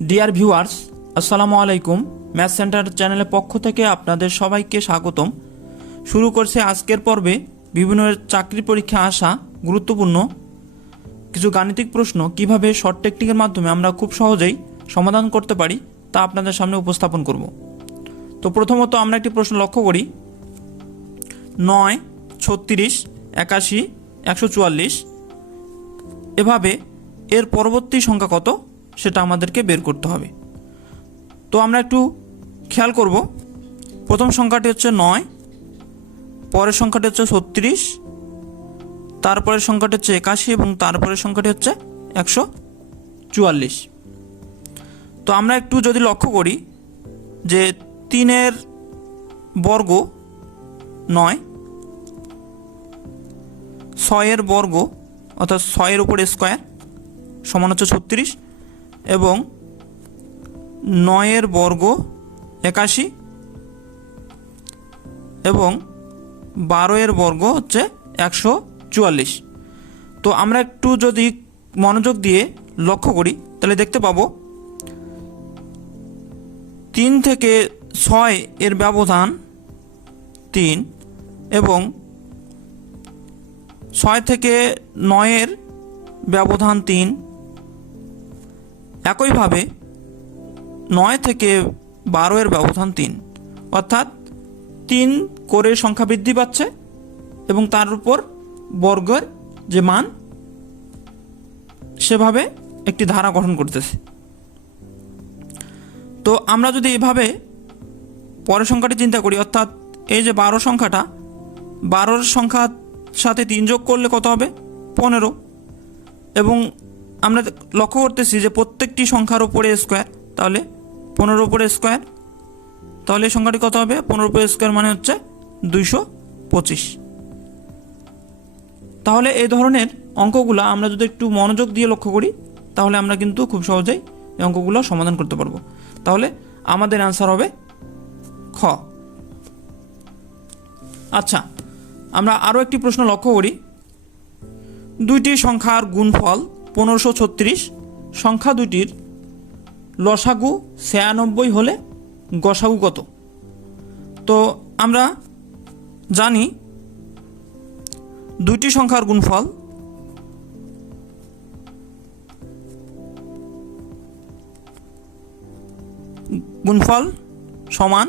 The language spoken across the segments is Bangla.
ডিয়ার ভিউয়ার্স, আসসালামু আলাইকুম। ম্যাথ সেন্টার চ্যানেলের পক্ষ থেকে আপনাদের সবাইকে স্বাগতম। শুরু করছে আজকের পর্বে বিভিন্ন চাকরি পরীক্ষা আসা গুরুত্বপূর্ণ কিছু গাণিতিক প্রশ্ন কিভাবে শর্ট টেকনিকের মাধ্যমে আমরা খুব সহজেই সমাধান করতে পারি তা আপনাদের সামনে উপস্থাপন করব। তো প্রথমত আমরা একটি প্রশ্ন লক্ষ্য করি। 9, 36, 81, 144 এভাবে এর পরবর্তী সংখ্যা কত সেটা আমাদেরকে বের করতে হবে। তো আমরা একটু খেয়াল করব। প্রথম সংখ্যাটি হচ্ছে 9, পরের সংখ্যাটি হচ্ছে 36, তারপরের সংখ্যাটি হচ্ছে 81 এবং তারপরের সংখ্যাটি হচ্ছে 144। তো আমরা একটু যদি লক্ষ্য করি যে 3 বর্গ 9, 6 বর্গ অর্থাৎ 6 উপর স্কোয়ার সমান হচ্ছে 36 এবং 9 বর্গ 81 এবং 12 বর্গ হচ্ছে 144। তো আমরা একটু যদি মনোযোগ দিয়ে লক্ষ্য করি তাহলে দেখতে পাবো 3 থেকে 6 এর ব্যবধান 3 এবং 6 থেকে 9 এর ব্যবধান 3। একইভাবে 9 থেকে 12 এর ব্যবধান 3, অর্থাৎ 3 করে সংখ্যা বৃদ্ধি পাচ্ছে এবং তার উপর বর্গের যে মান সেভাবে একটি ধারা গঠন করতেছে। তো আমরা যদি এভাবে পরের সংখ্যাটি চিন্তা করি, অর্থাৎ এই যে 12 সংখ্যাটা, 12 সংখ্যার সাথে 3 যোগ করলে কত হবে? 15। এবং আমরা লক্ষ্য করতেছি যে প্রত্যেকটি সংখ্যার উপরে স্কোয়ার, তাহলে 15 উপরে স্কোয়ার, তাহলে এই সংখ্যাটি কত হবে? 15 উপরে স্কোয়ার মানে হচ্ছে 225। তাহলে এই ধরনের অঙ্কগুলো আমরা যদি একটু মনোযোগ দিয়ে লক্ষ্য করি তাহলে আমরা কিন্তু খুব সহজেই এই অঙ্কগুলো সমাধান করতে পারবো। তাহলে আমাদের অ্যান্সার হবে খ। আচ্ছা, আমরা আরও একটি প্রশ্ন লক্ষ্য করি। দুইটি সংখ্যার গুণফল 1536, সংখ্যা দুটির লসাগু 96 হলে গসাগু কত? তো আমরা জানি দুইটি সংখ্যার গুণফল সমান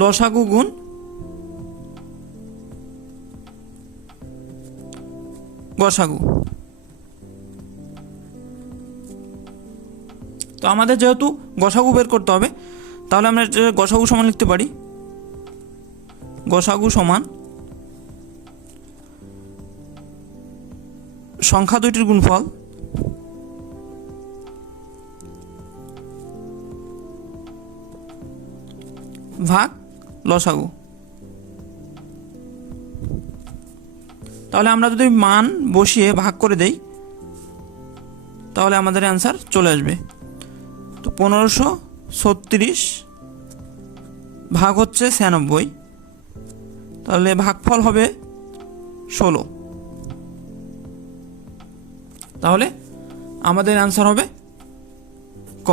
লসাগু গুণ গসাগু। তো আমাদের যেহেতু গসাগু বের করতে হবে, তাহলে আমরা গসাগু সমান লিখতে পারি গসাগু সমান সংখ্যা দুইটির গুণফল ভাগ লসাগু। তাহলে আমরা যদি মান বসিয়ে ভাগ করে দেই তাহলে আমাদের অ্যান্সার চলে আসবে। তো 1536 ভাগ হচ্ছে 96, তাহলে ভাগফল হবে 16। তাহলে আমাদের অ্যান্সার হবে ক,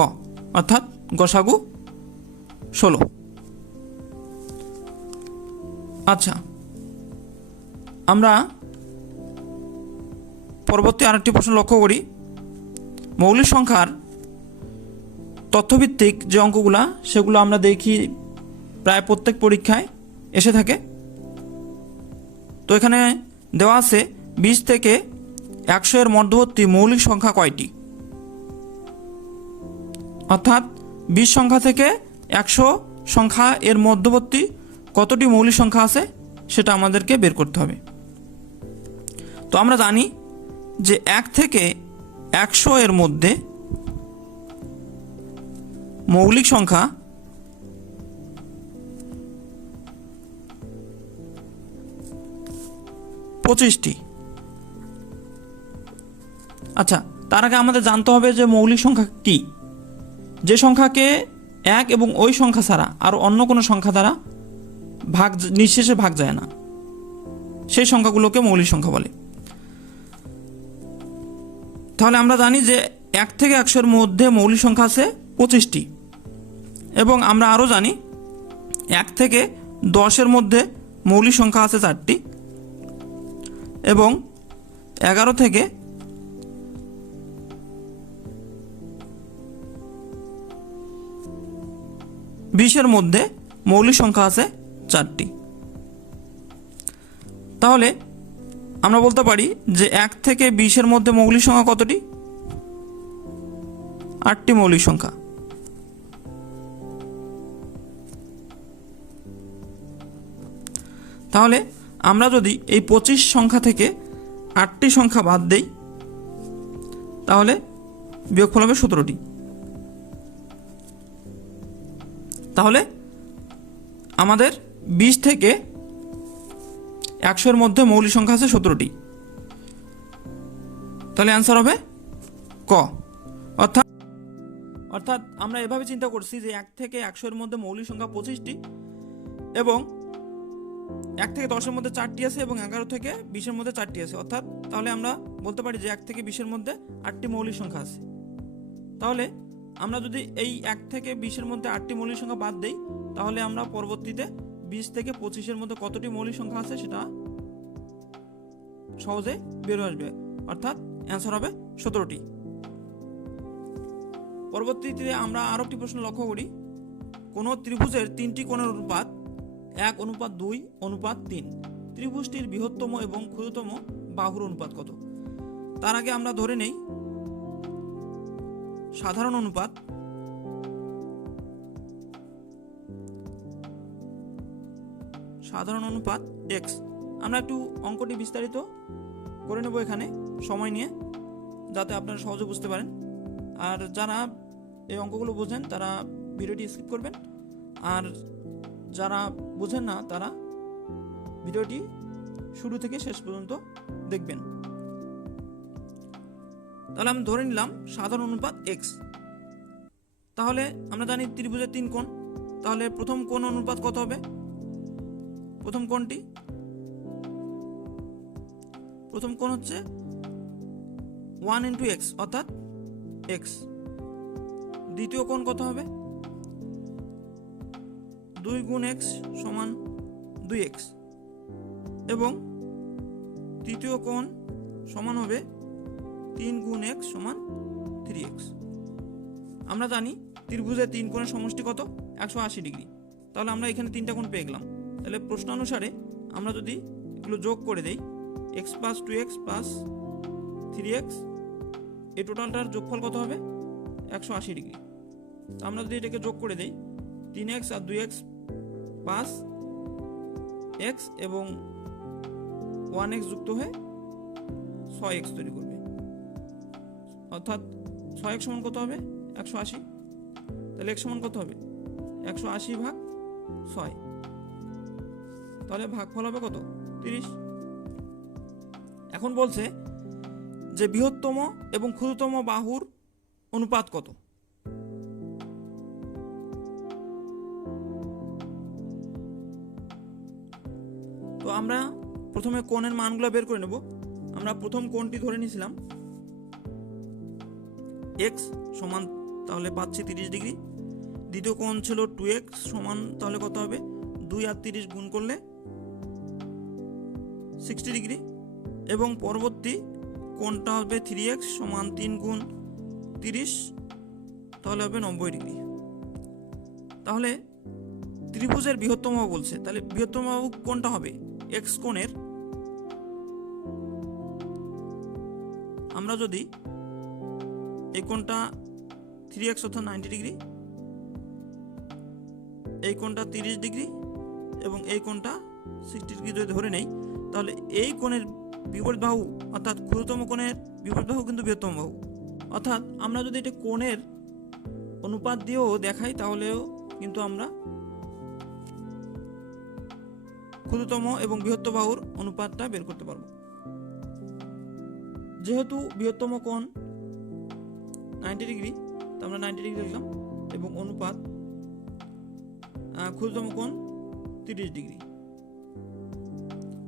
অর্থাৎ গসাগু 16। আচ্ছা, আমরা পরবর্তী আরেকটি প্রশ্ন লক্ষ্য করি। মৌলিক সংখ্যার তথ্যভিত্তিক যে অঙ্কগুলো সেগুলো আমরা দেখি প্রায় প্রত্যেক পরীক্ষায় এসে থাকে। তো এখানে দেওয়া আছে 20 থেকে 100 এর মধ্যবর্তী মৌলিক সংখ্যা কয়টি? অর্থাৎ 20 সংখ্যা থেকে 100 সংখ্যা এর মধ্যবর্তী কতটি মৌলিক সংখ্যা আছে সেটা আমাদেরকে বের করতে হবে। তো আমরা জানি যে 1 থেকে 100 এর মধ্যে মৌলিক সংখ্যা 25টি। আচ্ছা, তার আগে আমাদের জানতে হবে যে মৌলিক সংখ্যা কি। যে সংখ্যাকে 1 এবং ওই সংখ্যা ছাড়া আর অন্য কোনো সংখ্যা দ্বারা নিঃশেষে ভাগ যায় না, সেই সংখ্যাগুলোকে মৌলিক সংখ্যা বলে। তাহলে আমরা জানি যে 1 থেকে 100-এর মধ্যে মৌলিক সংখ্যা আছে 25টি, এবং আমরা আরও জানি 1 থেকে 10-এর মধ্যে মৌলিক সংখ্যা আছে 4টি, এবং 11 থেকে 20-এর মধ্যে মৌলিক সংখ্যা আছে 4টি। তাহলে আমরা বলতে পারি যে 1 থেকে 20-এর মধ্যে মৌলিক সংখ্যা কতটি? 8টি মৌলিক সংখ্যা। তাহলে আমরা যদি এই 25 সংখ্যা থেকে 8টি সংখ্যা বাদ দেই তাহলে বিয়োগফল হবে 17টি। তাহলে আমাদের 20 থেকে 100-এর মধ্যে মৌলিক সংখ্যা আছে 17টি। তাহলে অ্যান্সার হবে ক। অর্থাৎ আমরা এভাবে চিন্তা করছি যে 1 থেকে 100-এর মধ্যে মৌলিক সংখ্যা 25টি, এবং 1 থেকে 10-এর মধ্যে 4টি আছে, এবং 11 থেকে 20-এর মধ্যে 4টি আছে। অর্থাৎ তাহলে আমরা বলতে পারি যে 1 থেকে 20-এর মধ্যে 8টি মৌলিক সংখ্যা আছে। তাহলে আমরা যদি এই 1 থেকে 20-এর মধ্যে 8টি মৌলিক সংখ্যা বাদ দেই তাহলে আমরা পরবর্তীতে 20 থেকে 25-এর মধ্যে কতটি মৌলিক সংখ্যা আছে সেটা সহজে বের হয়ে আসবে। অর্থাৎ অ্যান্সার হবে 17টি। পরবর্তীতে আমরা আরো একটি প্রশ্ন লক্ষ্য করি। কোন ত্রিভুজের 3টি কোণের অনুপাত 1:2:3। ত্রিভুজটির বৃহত্তম এবং ক্ষুদ্রতম বাহুর অনুপাত কত? তার আগে আমরা ধরে নেই সাধারণ অনুপাত x। আমরা একটু অঙ্কটি বিস্তারিত করে নেব এখানে সময় নিয়ে, যাতে আপনারা সহজে বুঝতে পারেন। আর যারা এই অঙ্কগুলো বোঝেন তারা ভিডিওটি স্কিপ করবেন, আর যারা বোঝেন না তারা ভিডিওটি শুরু থেকে শেষ পর্যন্ত দেখবেন। তাহলে আমি ধরে নিলাম সাধারণ অনুপাত x। তাহলে আমরা জানি ত্রিভুজের 3 কোণ, তাহলে প্রথম কোণ অনুপাত কত হবে? প্রথম কোণ হচ্ছে 1 × x, অর্থাৎ x। দ্বিতীয় কোণ কত হবে? 2 × x সমান 2x, এবং তৃতীয় কোণ সমান হবে 3 × x সমান 3x। আমরা জানি ত্রিভুজের 3 কোণের সমষ্টি কত? 180 ডিগ্রি। তাহলে আমরা এখানে 3টা কোণ পেয়ে গেলাম। তাহলে প্রশ্ন অনুসারে আমরা যদি এগুলো যোগ করে দেই, x + 2x + 3x, এই টোটালটার যোগফল কত হবে? 180 ডিগ্রি। তো আমরা যদি এটাকে যোগ করে দেই, 3x আর 2x + x এবং 1x যুক্ত হয়ে 6x তৈরি করবে। অর্থাৎ 6x সমান কত হবে? 180। তাহলে x সমান কত হবে? 180/6। তাহলে ভাগফল হবে কত? 30। এখন বলছে যে বৃহত্তম এবং ক্ষুদ্রতম বাহুর অনুপাত কত? তো আমরা প্রথমে কোণের মানগুলো বের করে নেব। আমরা প্রথম কোণটি ধরে নিয়েছিলাম x সমান, তাহলে পাচ্ছি 30 ডিগ্রি। দ্বিতীয় কোণ ছিল 2x সমান, তাহলে কত হবে? 2 আর 30 গুণ করলে 60 ডিগ্রি, এবং পরবর্তী কোণটা হবে 3x সমান 3 × 30, তাহলে হবে 90 ডিগ্রি। তাহলে ত্রিভুজের বৃহত্তম বাহু বলছে, তাহলে বৃহত্তম বাহু কোনটা হবে? x কোণের আমরা যদি এই কোণটা 3x অর্থাৎ 90 ডিগ্রি, এই কোণটা 30 ডিগ্রি, এবং এই কোণটা 60 ডিগ্রি যদি ধরে নেই, তাহলে এই কোণের বিপরীত বাহু অর্থাৎ ক্ষুদ্রতম কোণের বিপরীত বাহু কিন্তু বৃহত্তম বাহু। অর্থাৎ আমরা যদি এটা কোণের অনুপাত দিয়েও দেখাই তাহলেও কিন্তু আমরা ক্ষুদ্রতম এবং বৃহত্তম বাহুর অনুপাতটা বের করতে পারবো। যেহেতু বৃহত্তম কোণ 90 ডিগ্রি, তো আমরা 90 ডিগ্রি লিখলাম, এবং অনুপাত ক্ষুদ্রতম কোণ 30 ডিগ্রি।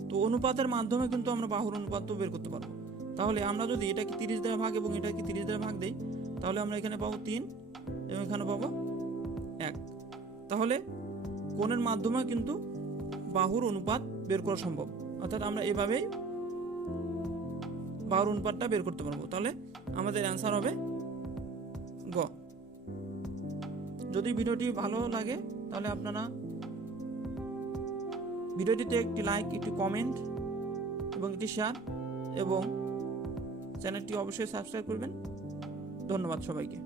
তো অনুপাতের মাধ্যমে কিন্তু আমরা বাহুর অনুপাত বের করতে পারবো। তাহলে আমরা যদি এটাকে 30 দ্বারা ভাগ এবং এটাকে 30 দ্বারা ভাগ দেই তাহলে আমরা এখানে পাবো 3 এবং এখানে পাবো 1। তাহলে কোণের মাধ্যমে কিন্তু বাহুর অনুপাত বের করা সম্ভব, অর্থাৎ আমরা এভাবেই বাহুর অনুপাতটা বের করতে পারবো। তাহলে আমাদের অ্যান্সার হবে গ। যদি ভিডিওটি ভালো লাগে তাহলে আপনারা ভিডিওটিতে একটি লাইক, একটি কমেন্ট এবং একটি শেয়ার এবং চ্যানেলটি অবশ্যই সাবস্ক্রাইব করবেন। ধন্যবাদ সবাইকে।